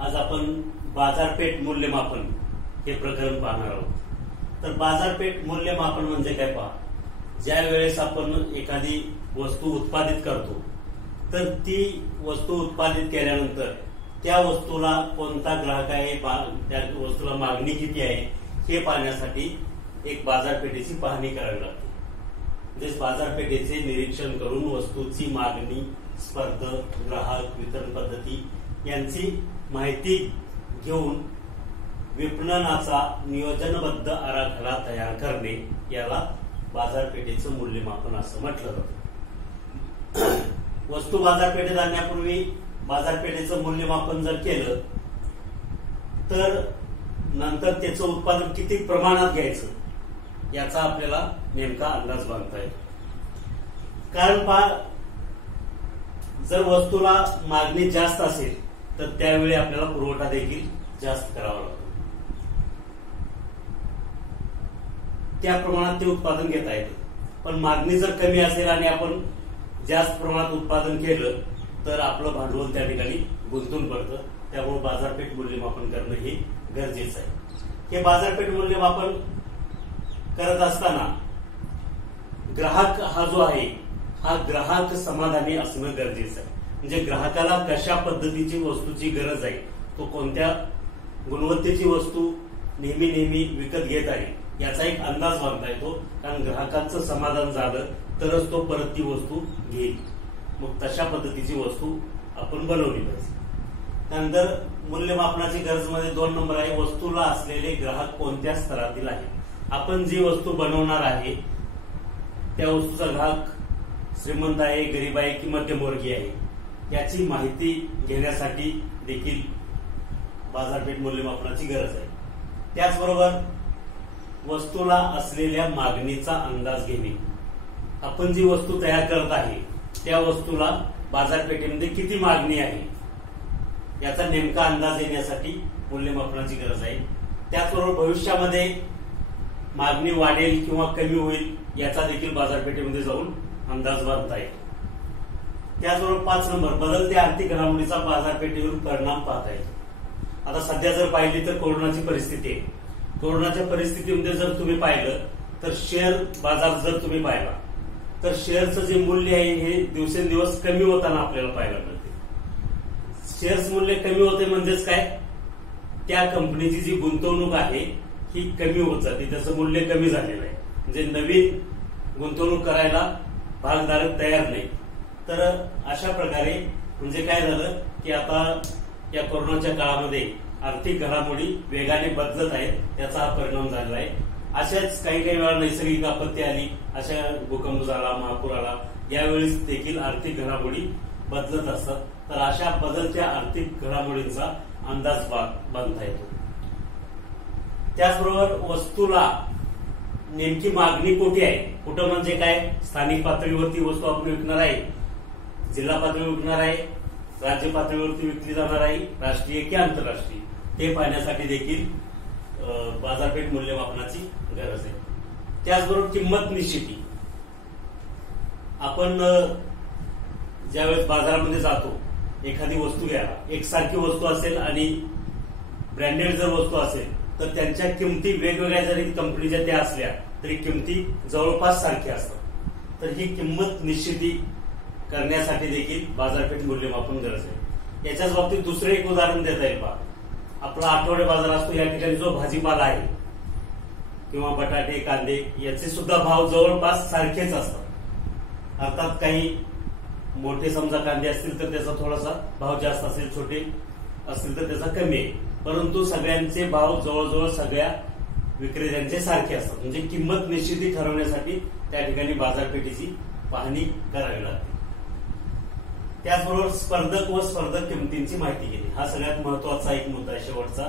आज आपण बाजारपेठ मूल्यमापन हे प्रकरण पाहणार आहोत। तर बाजारपेठ मूल्यमापन म्हणजे काय पहा, ज्या वेळेस आपण एखादी वस्तू उत्पादित करतो तर ती वस्तू उत्पादित केल्यानंतर त्या वस्तूला कोणता ग्राहक आहे, त्या वस्तूला मागणी किती आहे हे पाहण्यासाठी एक बाजारपेठेची पाहणी करावी लागते। म्हणजे बाजारपेठेचे निरीक्षण करून वस्तूची मागणी, स्पर्धक, ग्राहक, वितरण पद्धती यांची माहिती घेऊन विपणनाचा नियोजनबद्ध आराखडा तयार करणे याला बाजारपेठेचं मूल्यमापन असं म्हटलं जातं। वस्तू बाजारपेठेत आणण्यापूर्वी बाजारपेठेचं मूल्यमापन जर केलं तर नंतर त्याचं उत्पादन किती प्रमाणात घ्यायचं याचा आपल्याला नेमका अंदाज बांधता येतो। कारण पहा, जर वस्तूला मागणी जास्त असेल तर त्यावेळी आपल्याला पुरवठा देखील जास्त करावा लागतो, त्या प्रमाणात ते उत्पादन घेता येतं। पण मागणी जर कमी असेल आणि आपण जास्त प्रमाणात उत्पादन केलं तर आपलं भांडवल त्या ठिकाणी गुंतून पडतं। त्यामुळे बाजारपेठ मूल्यमापन करणं हे गरजेचं आहे। हे बाजारपेठ मूल्यमापन करत असताना ग्राहक हा जो आहे हा ग्राहक समाधानी असणं गरजेचं आहे। म्हणजे ग्राहकाला कशा पद्धतीची वस्तूची गरज आहे, तो कोणत्या गुणवत्तेची वस्तू नेहमी विकत घेत आहे याचा एक अंदाज बांधता येतो। कारण ग्राहकांचं समाधान झालं तरच तो परत ती वस्तू घेईल। मग तशा पद्धतीची वस्तू आपण बनवली पाहिजे। त्यानंतर मूल्यमापनाची गरज मध्ये 2 नंबर आहे, वस्तूला असलेले ग्राहक कोणत्या स्तरातील आहे। आपण जी वस्तू बनवणार आहे त्या वस्तूचा ग्राहक श्रीमंत आहे, गरीब आहे की मध्यमवर्गीय आहे याची माहिती घेण्यासाठी देखील बाजारपेठ मूल्यमापनाची गरज आहे। त्याचबरोबर वस्तूला असलेल्या मागणीचा अंदाज घेणे। आपण जी वस्तू तयार करत आहे त्या वस्तूला बाजारपेठेमध्ये किती मागणी आहे याचा नेमका अंदाज येण्यासाठी मूल्यमापनाची गरज आहे। त्याचबरोबर भविष्यामध्ये मागणी वाढेल किंवा कमी होईल याचा देखील बाजारपेठेमध्ये जाऊन अंदाज बांधता येतो। त्याचबरोबर 5 नंबर, बदलत्या आर्थिक घडामोडीचा बाजारपेठेवर परिणाम पाहता येतो। आता सध्या जर पाहिली तर कोरोनाची परिस्थिती आहे। कोरोनाच्या परिस्थितीमध्ये जर तुम्ही पाहिलं तर शेअर बाजार जर तुम्ही पाहिला तर शेअरचं जे मूल्य आहे हे दिवसेंदिवस कमी होताना आपल्याला पाहायला मिळते। शेअर्स मूल्य कमी होते म्हणजेच काय, त्या कंपनीची जी गुंतवणूक आहे ही कमी होत जाते, त्याचं मूल्य कमी झालेलं आहे। म्हणजे नवीन गुंतवणूक करायला भागधारक तयार नाही। तर अशा प्रकारे म्हणजे काय झालं की आता या कोरोनाच्या काळामध्ये आर्थिक घडामोडी वेगाने बदलत आहेत, त्याचा हा परिणाम झालेला आहे। अशाच काही वेळा नैसर्गिक आपत्ती आली, अशा भूकंप झाला, महापूर आला, यावेळेस देखील आर्थिक घडामोडी बदलत असतात। तर अशा बदलत्या आर्थिक घडामोडींचा अंदाज बांधता येतो। त्याचबरोबर वस्तूला नेमकी मागणी कुठे आहे, कुठं म्हणजे काय, स्थानिक पातळीवरती वस्तू आपण विकणार आहे, जिल्हा पातळीवर विकणार आहे, राज्य पातळीवरती विकली जाणार आहे, राष्ट्रीय की आंतरराष्ट्रीय, ते पाहण्यासाठी देखील बाजारपेठ मूल्यमापनाची गरज आहे। त्याचबरोबर किंमत निश्चिती, आपण ज्यावेळेस बाजारामध्ये जातो एखादी वस्तू घ्यायला, एकसारखी वस्तू असेल आणि ब्रँडेड जर वस्तू असेल तर त्यांच्या किमती वेगवेगळ्या जरी कंपनीच्या त्या असल्या तरी किमती जवळपास सारख्या असतात। तर ही किंमत निश्चिती करण्यासाठी देखील बाजारपेठ मूल्यमापन गरज आहे। याच्याच बाबतीत दुसरे एक उदाहरण देता येईल पहा, आपला आठवडे बाजार असतो, या ठिकाणी जो भाजीपाला आहे किंवा बटाटे, कांदे याचे सुद्धा भाव जवळपास सारखेच असतात। अर्थात काही मोठे समजा कांदे असतील तर त्याचा थोडासा भाव जास्त असेल, छोटे असतील तर त्याचा कमी आहे, परंतु सगळ्यांचे भाव जवळजवळ सगळ्या विक्रेत्यांचे सारखे असतात। म्हणजे किंमत निश्चिती ठरवण्यासाठी त्या ठिकाणी बाजारपेठेची पाहणी करावी लागते। त्याचबरोबर स्पर्धक व स्पर्धक किमतींची माहिती घेणे हा सगळ्यात महत्वाचा एक मुद्दा आहे शेवटचा,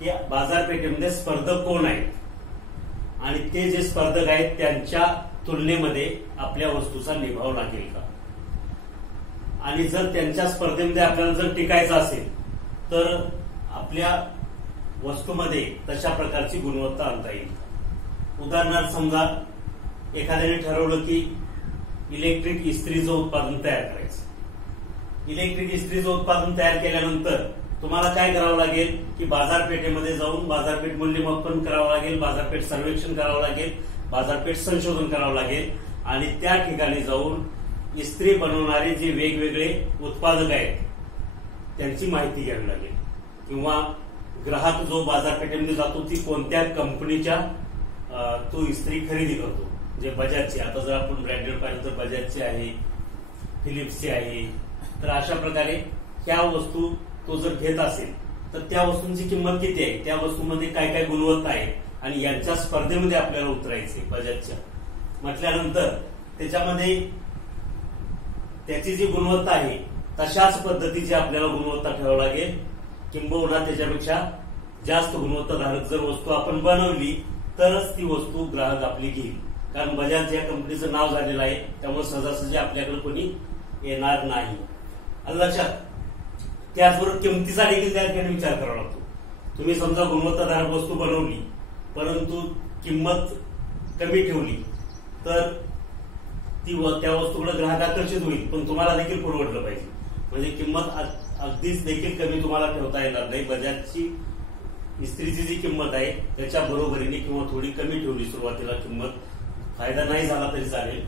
की बाजारपेठेमध्ये स्पर्धक कोण आहेत आणि ते जे स्पर्धक आहेत त्यांच्या तुलनेमध्ये आपल्या वस्तूचा निभाव लागेल का, आणि जर त्यांच्या स्पर्धेमध्ये आपल्याला जर टिकायचं असेल तर आपल्या वस्तूमध्ये तशा प्रकारची गुणवत्ता आणता येईल। उदाहरणार्थ समजा एखाद्याने ठरवलं की इलेक्ट्रिक इस्त्रीचं उत्पादन तयार करायचं, इलेक्ट्रिक इस्त्रीचं उत्पादन तयार केल्यानंतर तुम्हाला काय करावं लागेल की बाजारपेठेमध्ये जाऊन बाजारपेठ मूल्यमापन करावं लागेल, बाजारपेठ सर्वेक्षण करावं लागेल, बाजारपेठ संशोधन करावं लागेल आणि त्या ठिकाणी जाऊन इस्त्री बनवणारे जे वेगवेगळे उत्पादक आहेत त्यांची माहिती घ्यावी लागेल किंवा ग्राहक जो बाजारपेठेमध्ये जातो ती कोणत्या कंपनीच्या तो इस्त्री खरेदी करतो. जे बजाजची, आता जर आपण ब्रँडेड पाहिलं तर बजाजची आहे, फिलिप्सची आहे. तर अशा प्रकारे ह्या वस्तू तो जर घेत असेल तर त्या वस्तूंची किंमत किती आहे, त्या वस्तूंमध्ये काय काय गुणवत्ता आहे आणि यांच्या स्पर्धेमध्ये आपल्याला उतरायचे. बजाजच्या म्हटल्यानंतर त्याच्यामध्ये त्याची जी गुणवत्ता आहे तशाच पद्धतीची आपल्याला गुणवत्ता ठेवावी लागेल, किंबहुना त्याच्यापेक्षा जास्त गुणवत्ताधारक जर वस्तू आपण बनवली तरच ती वस्तू ग्राहक आपली घेईल. कारण बजाज या कंपनीचं नाव झालेलं आहे, त्यामुळे सहजासहजी आपल्याकडे कोणी येणार नाही. लक्षात. त्याचबरोबर किमतीचा देखील त्या ठिकाणी विचार करावा लागतो. तुम्ही समजा गुणवत्ताधारक वस्तू बनवली परंतु किंमत कमी ठेवली तर त्या वस्तूकडे ग्राहक आकर्षित होईल, पण तुम्हाला देखील परवडलं पाहिजे. म्हणजे किंमत अगदीच देखील कमी तुम्हाला ठेवता येणार नाही. बजाजची इस्त्रीची जी किंमत आहे त्याच्या बरोबरीने किंवा थोडी कमी ठेवली सुरुवातीला किंमत, फायदा नाही झाला तरी चालेल,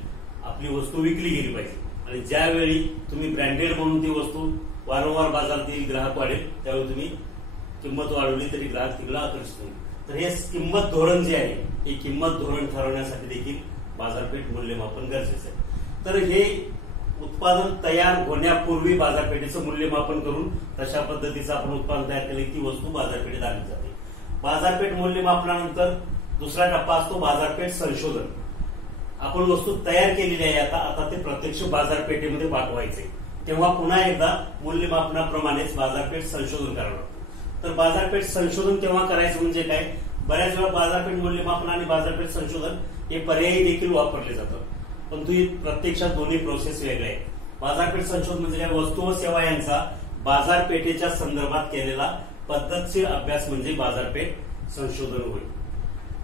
आपली वस्तू विकली गेली पाहिजे. आणि ज्यावेळी तुम्ही ब्रँडेड म्हणून ती वस्तू वारंवार बाजारात येईल, ग्राहक वाढेल, त्यावेळी तुम्ही किंमत वाढवली तरी ग्राहक तिकडे आकर्षित होईल. तर हे किंमत धोरण जे आहे हे किंमत धोरण ठरवण्यासाठी देखील बाजारपेठ मूल्यमापन गरजेचं आहे. तर हे उत्पादन तयार होण्यापूर्वी बाजारपेठेचं मूल्यमापन करून तशा पद्धतीचं आपण उत्पादन तयार केले की वस्तू बाजारपेठेत आणली जाते. बाजारपेठ मूल्यमापनानंतर दुसरा टप्पा असतो बाजारपेठ संशोधन. आपण वस्तू तयार केलेली आहे, आता ते प्रत्यक्ष बाजारपेठेमध्ये पाठवायचे, तेव्हा पुन्हा एकदा मूल्यमापनाप्रमाणेच बाजारपेठ संशोधन करावं लागतं. तर बाजारपेठ संशोधन केव्हा करायचं म्हणजे काय, बऱ्याच वेळा बाजारपेठ मूल्यमापन आणि बाजारपेठ संशोधन हे पर्यायी देखील वापरले जातात, परंतु ही प्रत्यक्षात दोन्ही प्रोसेस वेगळ्या आहेत. बाजारपेठ संशोधन म्हणजे काय, वस्तू व सेवा यांचा बाजारपेठेच्या संदर्भात केलेला पद्धतशीर अभ्यास म्हणजे बाजारपेठ संशोधन होईल.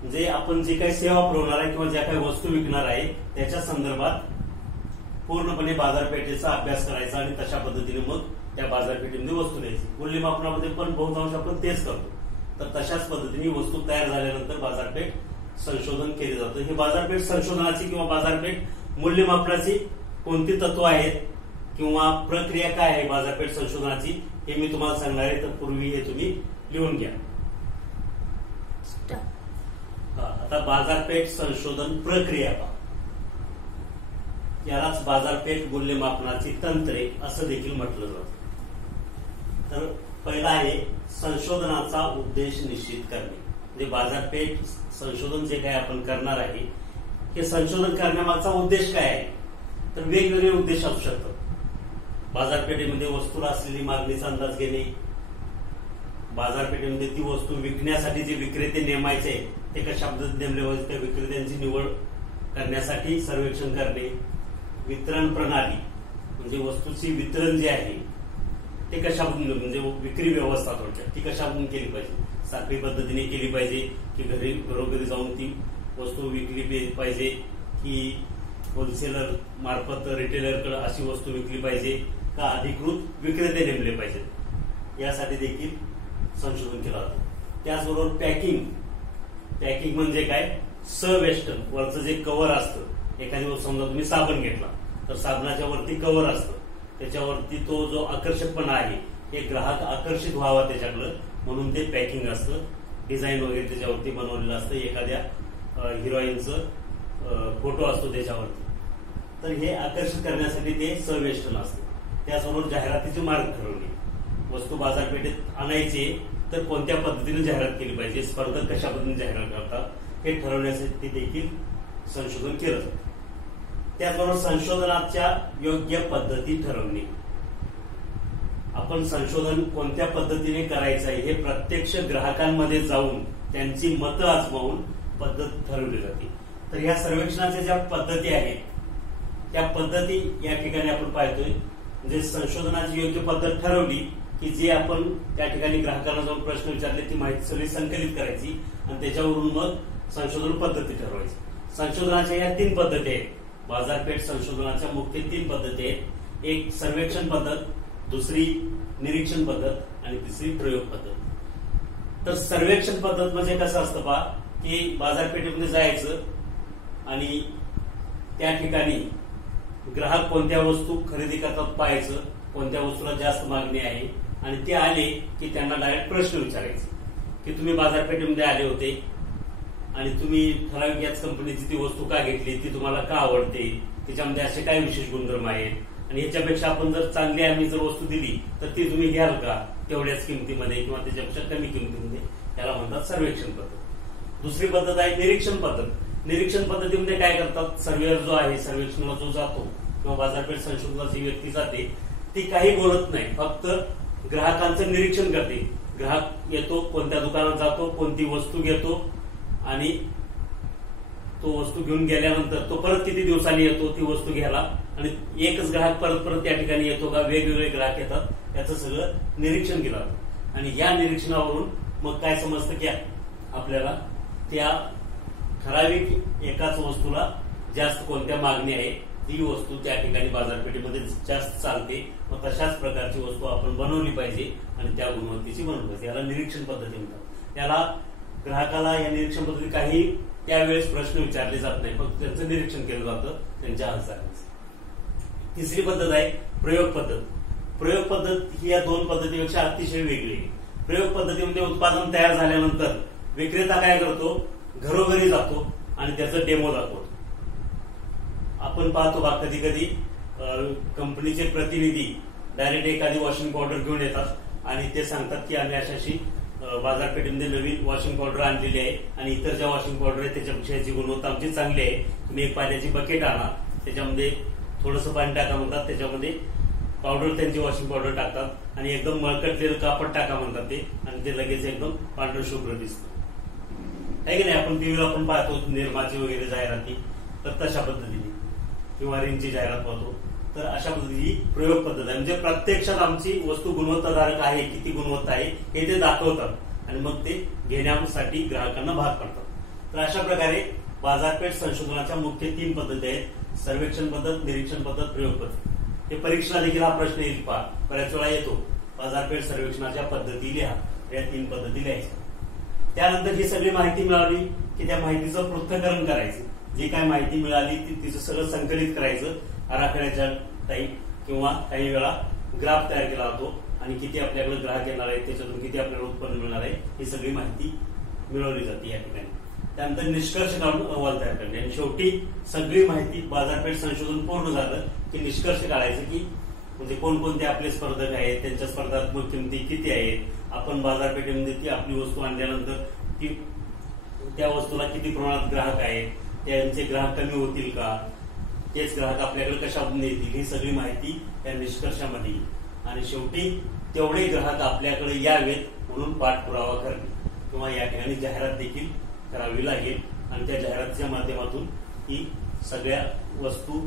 म्हणजे आपण जे काही सेवा पुरवणार आहे किंवा ज्या काही वस्तू विकणार आहे त्याच्या संदर्भात पूर्णपणे बाजारपेठेचा अभ्यास करायचा आणि तशा पद्धतीने मग त्या बाजारपेठेमध्ये वस्तू द्यायची. मूल्यमापनामध्ये पण बहुतांश आपण तेच करतो. तर तशाच पद्धतीने वस्तू तयार झाल्यानंतर बाजारपेठ संशोधन केले जातं. हे बाजारपेठ संशोधनाची किंवा बाजारपेठ मूल्यमापनाची कोणती तत्व आहेत किंवा प्रक्रिया काय आहे बाजारपेठ संशोधनाची हे मी तुम्हाला सांगणार आहे. तर पूर्वी हे तुम्ही लिहून घ्या. आता बाजारपेठ संशोधन प्रक्रिया पहा. यालाच बाजारपेठ मूल्यमापनाची तंत्रे असं देखील म्हटलं जातं. तर पहिला आहे संशोधनाचा उद्देश निश्चित करणे. म्हणजे बाजारपेठ संशोधन जे काही आपण करणार आहे हे संशोधन करण्यामागचा उद्देश काय आहे, तर वेगवेगळे उद्देश असू शकतात. बाजारपेठेमध्ये वस्तूला असलेली मागणीचा अंदाज घेणे, बाजारपेठेमध्ये ती वस्तू विकण्यासाठी जे विक्रेते नेमायचे ते कशा पद्धतीने नेमले पाहिजे त्या विक्रेत्यांची निवड करण्यासाठी सर्वेक्षण करणे, वितरण प्रणाली म्हणजे वस्तूची वितरण जे आहे ते कशा म्हणजे विक्री व्यवस्था थोडक्यात ती कशा केली पाहिजे, साखळी पद्धतीने केली पाहिजे की घरोघरी जाऊन ती वस्तू विकली पाहिजे की होलसेलर मार्फत रिटेलरकडे अशी वस्तू विकली पाहिजे का अधिकृत विक्रेते नेमले पाहिजेत, यासाठी देखील संशोधन केलं जातं. त्याचबरोबर पॅकिंग म्हणजे काय, वेस्टर्न वरचं जे कव्हर असतं, एखादी समजा तुम्ही साबण घेतला तर साबणाच्या वरती कव्हर असतं, त्याच्यावरती तो जो आकर्षकपणा आहे हे ग्राहक आकर्षित व्हावा त्याच्याकडं म्हणून ते पॅकिंग असतं. डिझाईन वगैरे त्याच्यावरती बनवलेलं असतं, एखाद्या हिरोईनचं फोटो असतो त्याच्यावरती. तर हे आकर्षित करण्यासाठी ते वेस्टर्न असतं. त्यासमोर जाहिरातीचे मार्ग ठरवणे, वस्तू बाजारपेठेत आणायचे तर कोणत्या पद्धतीने जाहिरात केली पाहिजे, स्पर्धक कशा पद्धतीने जाहिरात करतात हे ठरवण्यासाठी देखील संशोधन केलं जातं. त्याचबरोबर संशोधनाच्या योग्य पद्धती ठरवणे. आपण संशोधन कोणत्या पद्धतीने करायचं आहे हे प्रत्यक्ष ग्राहकांमध्ये जाऊन त्यांची मतं आजमावून पद्धत ठरवली जाते. तर या सर्वेक्षणाच्या ज्या पद्धती आहेत त्या पद्धती या ठिकाणी आपण पाहतोय. म्हणजे संशोधनाची योग्य पद्धत ठरवली की जे आपण त्या ठिकाणी ग्राहकांना जाऊन प्रश्न विचारले ती माहिती सगळी संकलित करायची आणि त्याच्यावरून मग संशोधन पद्धती ठरवायची. संशोधनाच्या या 3 पद्धती आहेत. बाजारपेठ संशोधनाच्या मुख्य 3 पद्धती आहेत. एक सर्वेक्षण पद्धत, दुसरी निरीक्षण पद्धत आणि तिसरी प्रयोग पद्धत. तर सर्वेक्षण पद्धत म्हणजे कसं असतं पहा, की बाजारपेठेमध्ये जायचं आणि त्या ठिकाणी ग्राहक कोणत्या वस्तू खरेदी करतात पाहायचं, कोणत्या वस्तूला जास्त मागणी आहे, आणि ते आले की त्यांना डायरेक्ट प्रश्न विचारायचे की तुम्ही बाजारपेठेमध्ये आले होते आणि तुम्ही ठराविक याच कंपनीची ती वस्तू का घेतली, ती तुम्हाला का आवडते, त्याच्यामध्ये असे काय विशेष गुणधर्म आहेत, आणि ह्याच्यापेक्षा आपण जर चांगली आम्ही जर वस्तू दिली तर ती तुम्ही घ्याल का तेवढ्याच किमतीमध्ये किंवा त्याच्यापेक्षा कमी किमतीमध्ये. याला म्हणतात सर्वेक्षण पद्धत. दुसरी पद्धत आहे निरीक्षण पद्धत. निरीक्षण पद्धतीमध्ये काय करतात, सर्वेअर जो आहे, सर्वेक्षणाला जो जातो किंवा बाजारपेठ संशोधनाची व्यक्ती जाते, ती काही बोलत नाही, फक्त ग्राहकांचं निरीक्षण करते. ग्राहक येतो, कोणत्या दुकानात जातो, कोणती वस्तू घेतो, आणि तो वस्तू घेऊन गेल्यानंतर तो परत किती दिवसांनी येतो ती वस्तू घ्यायला, आणि एकच ग्राहक परत परत त्या ठिकाणी येतो का वेगवेगळे ग्राहक येतात, याचं सगळं निरीक्षण केलं जातं. आणि या निरीक्षणावरून मग काय समजतं की आपल्याला त्या ठराविक एकाच वस्तूला जास्त कोणत्या मागणी आहे, ती वस्तू त्या ठिकाणी बाजारपेठेमध्ये जास्त चालते, मग तशाच प्रकारची वस्तू आपण बनवली पाहिजे आणि त्या गुणवत्तेची बनवली पाहिजे. याला निरीक्षण पद्धती म्हणतात. त्याला ग्राहकाला या निरीक्षण पद्धतीत काही त्यावेळेस प्रश्न विचारले जात नाही, फक्त त्यांचं निरीक्षण केलं जातं त्यांच्या हालचालीचं. तिसरी पद्धत आहे प्रयोग पद्धत. प्रयोग पद्धत ही या दोन पद्धतीपेक्षा अतिशय वेगळी आहे. प्रयोग पद्धतीमध्ये उत्पादन तयार झाल्यानंतर विक्रेता काय करतो, घरोघरी जातो आणि त्याचा डेमो दाखवतो. आपण पाहतो बा कधी कधी कंपनीचे प्रतिनिधी डायरेक्ट एखादी वॉशिंग पावडर घेऊन येतात आणि ते सांगतात की आम्ही अशाशी बाजारपेठेमध्ये नवीन वॉशिंग पावडर आणलेली आहे आणि इतर ज्या वॉशिंग पावडर आहे त्याच्यापेक्षा याची गुणवत्ता आमची चांगली आहे, तुम्ही एक पाण्याची बकेट आणा, त्याच्यामध्ये थोडंसं पाणी टाका म्हणतात, त्याच्यामध्ये पावडर त्यांची वॉशिंग पावडर टाकतात आणि एकदम मळकटलेलं कापड टाका म्हणतात ते, आणि ते लगेच एकदम पांढरं शुभ्र दिसतं. आहे की नाही, आपण टीव्हीला पण पाहतो निर्माची वगैरे जाहिराती, तर तशा पद्धतीने किंवा रिंगची जाहिरात पाहतो. तर अशा पद्धतीची प्रयोग पद्धत आहे, म्हणजे प्रत्यक्षात आमची वस्तू गुणवत्ताधारक आहे, किती गुणवत्ता आहे हे ते दाखवतात आणि मग ते घेण्यासाठी ग्राहकांना भाग पाडतात. तर अशा प्रकारे बाजारपेठ संशोधनाच्या मुख्य 3 पद्धती आहेत: सर्वेक्षण पद्धत, निरीक्षण पद्धत, प्रयोग पद्धत. हे परीक्षा देखील हा प्रश्न येईल, बऱ्याच वेळा येतो, बाजारपेठ सर्वेक्षणाच्या पद्धती लिहा, या 3 पद्धती लिहायच्या. त्यानंतर ही सगळी माहिती मिळाली की त्या माहितीचं पृथक्करण करायचं. जी काय माहिती मिळाली तिचं सगळं संकलित करायचं आराखड्याच्या टाईप, किंवा काही वेळा ग्राफ तयार केला जातो आणि किती आपल्याकडे ग्राहक येणार आहे, त्याच्यातून किती आपल्याला उत्पन्न मिळणार आहे, ही सगळी माहिती मिळवली जाते या ठिकाणी. त्यानंतर निष्कर्ष काढून अहवाल तयार करणे, आणि शेवटी सगळी माहिती बाजारपेठ संशोधन पूर्ण झालं की निष्कर्ष काढायचं की म्हणजे कोणकोणते आपले स्पर्धक आहेत, त्यांच्या स्पर्धात्मक किमती किती आहेत, आपण बाजारपेठेमध्ये ती आपली वस्तू आणल्यानंतर ती त्या वस्तूला किती प्रमाणात ग्राहक आहेत, त्यांचे ग्राहक कमी होतील का, तेच ग्राहक आपल्याकडे कशामध्ये येतील, ही सगळी माहिती या निष्कर्षामध्ये येईल. आणि शेवटी तेवढे ग्राहक आपल्याकडे यावेत म्हणून पाठपुरावा करणे किंवा या ठिकाणी जाहिरात देखील करावी लागेल, आणि त्या जाहिरातीच्या माध्यमातून ही सगळ्या वस्तू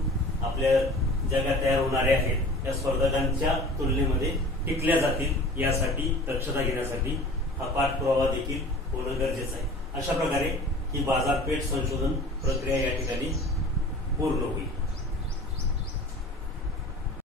आपल्या जगात तयार होणाऱ्या आहेत त्या स्पर्धकांच्या तुलनेमध्ये टिकल्या जातील, यासाठी दक्षता घेण्यासाठी हा पाठपुरावा देखील होणं गरजेचं आहे. अशा प्रकारे ही बाजारपेठ संशोधन प्रक्रिया या ठिकाणी पूर्ण होईल.